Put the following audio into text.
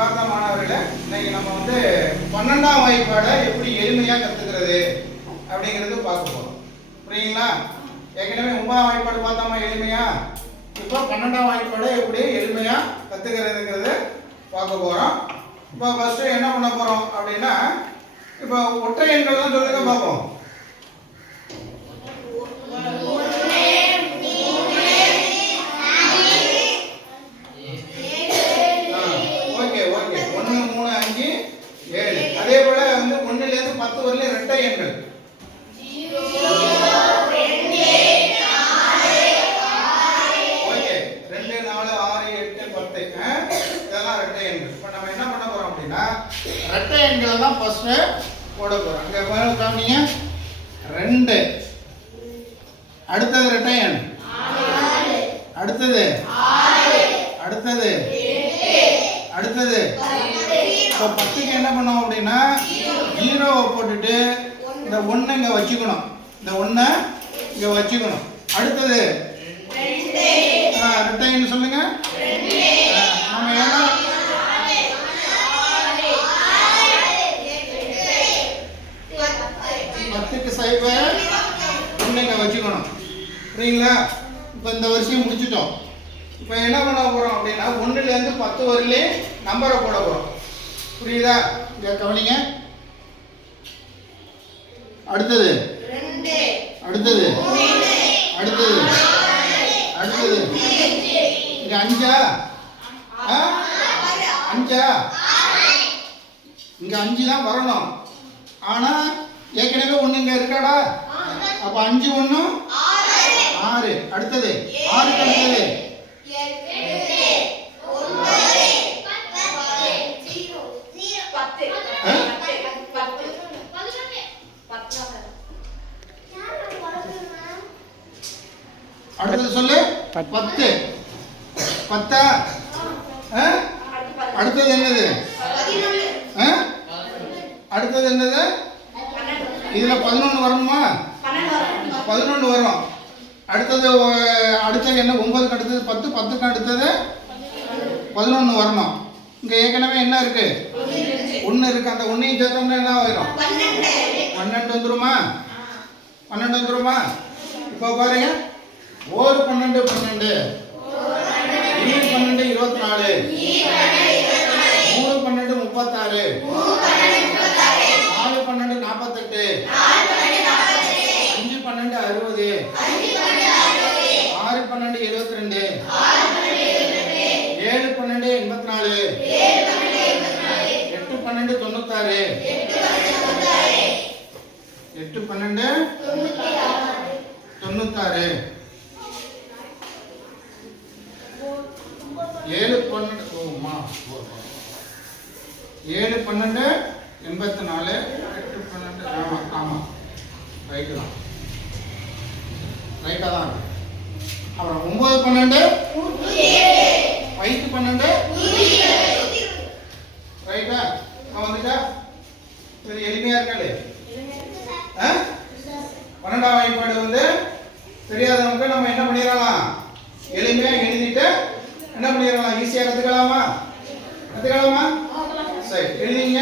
அன்பார்ந்த மாணவர்களே, இன்னைக்கு நம்ம வந்து 12ஆம் வாய்ப்பாடை எப்படி எளிமையாக கற்றுக்கிறது அப்படிங்கிறது பார்க்க போகிறோம். புரியுங்களா? ஏற்கனவே 9ஆம் வாய்ப்பாடு பார்த்தோமா எளிமையா. இப்போ 12ஆம் வாய்ப்பாடை எப்படி எளிமையாக கற்றுக்கிறதுங்கிறது பார்க்க போகிறோம். இப்போ ஃபஸ்ட்டு என்ன பண்ண போகிறோம் அப்படின்னா, இப்போ ஒற்றை எண்கள்லாம் சொல்லுங்க பார்ப்போம். அதே போல வந்து 1 ல இருந்து 10 வரையிலும் இரட்டை எண்கள் 0 2 4 ஓகே 2 4 6 8 10 இதெல்லாம் இரட்டை எண்கள். இப்போ நம்ம என்ன பண்ண போறோம் அப்படின்னா இரட்டை எண்களை தான் ஃபர்ஸ்ட் போட போறோம். இங்க பாருங்க கவனிங்க. 2 அடுத்தது இரட்டை எண் 4 அடுத்தது 6 அடுத்தது 8 அடுத்தது இப்போ 10க்கு என்ன பண்ணுவோம் அப்படின்னா 0 போட்டுட்டு இந்த 1 இங்கே வச்சுக்கணும். இந்த 1 இங்கே வச்சுக்கணும். அடுத்தது 2 ரெட்டைன்னு சொல்லுங்க. நம்ம ஏன்னா 10க்கு சைபர் 1 இங்கே வச்சுக்கணும். புரியுங்களா? இப்போ இந்த வரிசையை முடிச்சிட்டோம். இப்போ என்ன பண்ண போகிறோம் அப்படின்னா 1 ல இருந்து 10 வரையிலே நம்பரை போட போகிறோம். புரியுதா? இங்க கவனிங்க. அடுத்தது 2 அடுத்தது 3 அடுத்தது 4 அடுத்தது இங்க 5 5 இங்க 5 தான் வரணும். ஆனா ஏற்கனவே 1 இங்க இருக்காடா. அப்ப 5 1 6 அடுத்தது 6 அடுத்தது 10 அடுத்தது சொல்லு 10 10 அடுத்தது என்னது? அடுத்தது என்னது? இதுல 11 வரணுமா? 11 வரும். அடுத்தது என்ன? 9க்கு அடுத்தது 10 10க்கு அடுத்தது 11 வரணும். இங்க ஏற்கனவே என்ன இருக்கு? 1 இருக்கு. அந்த 1ஐயும் சேர்த்தோம்னா என்ன ஆயிரும்? 12 வந்துருமா? 12 வந்துருமா? இப்போ பாருங்க. 1 12 12 2 12 24 3 12 36 4 12 48 5 12 60 6 12 72 7 12 84 8 12 96 8 12 96 7 12 7 12 84 8 12 ஆமா ரைட்டு தான். ரைட்டா தான். அப்புறம் 9 12 5 12 ரைட்டா வந்துட்டா. இது எளிமையா இருக்காது. 12ஆம் வாய்ப்பாடு வந்து தெரியாதவங்க நம்ம என்ன பண்ணிடலாம்? எளிமையா எழுதிட்டு என்ன பண்ணிடலாம்? ஈஸியா கத்துக்கலாமா? சரி எழுதிங்க.